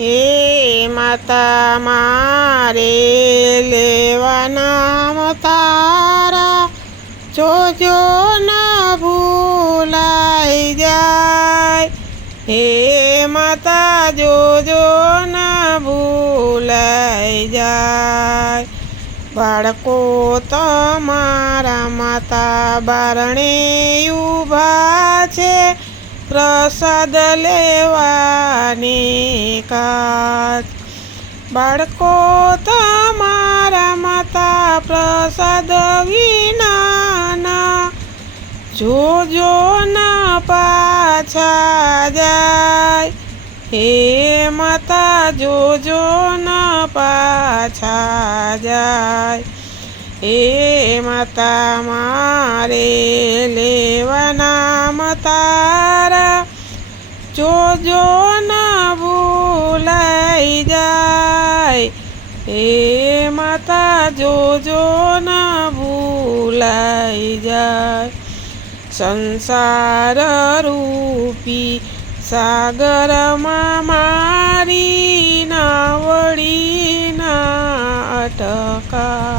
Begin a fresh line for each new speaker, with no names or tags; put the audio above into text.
એ માતા મારે લેવાના તારા. જોજો ના ભૂલાઈ જાય. હે માતા, જોજો ના ભૂલાઈ જાય. બાળકો તમારા માતા બારણે ઊભા છે. પ્રસાદ લેવાની કાચ. બાળકો, તમારા માતા પ્રસાદ વિનાના જોજો ના પાછા જાય. હે માતા, જોજો ના પાછા જાય. હે માતા, મારે મતારા જોજો ના ભૂલાઈ જાય. હે માતા જોજો ના ભૂલાઈ જાય. સંસાર રૂપી સાગરમાં મારી નાવડી ના અટકા